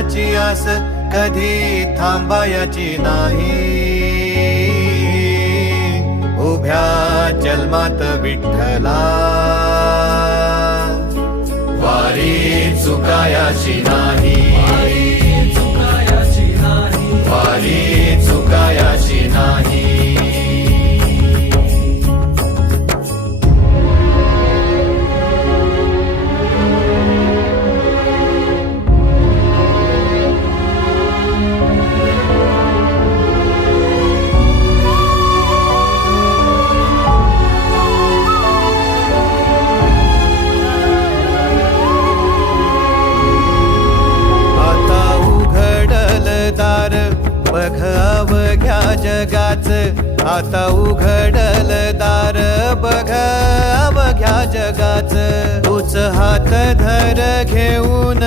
देवाची आस कधी थांबायची नाही. उभ्या जन्मात विठ्ठला वारी चुकायाची नाही. वारी चुकायाची नाही. बघ अवघ्या जगाच, आता उघडल दार बघ अवघ्या जगाच. तूच हात धर घेऊन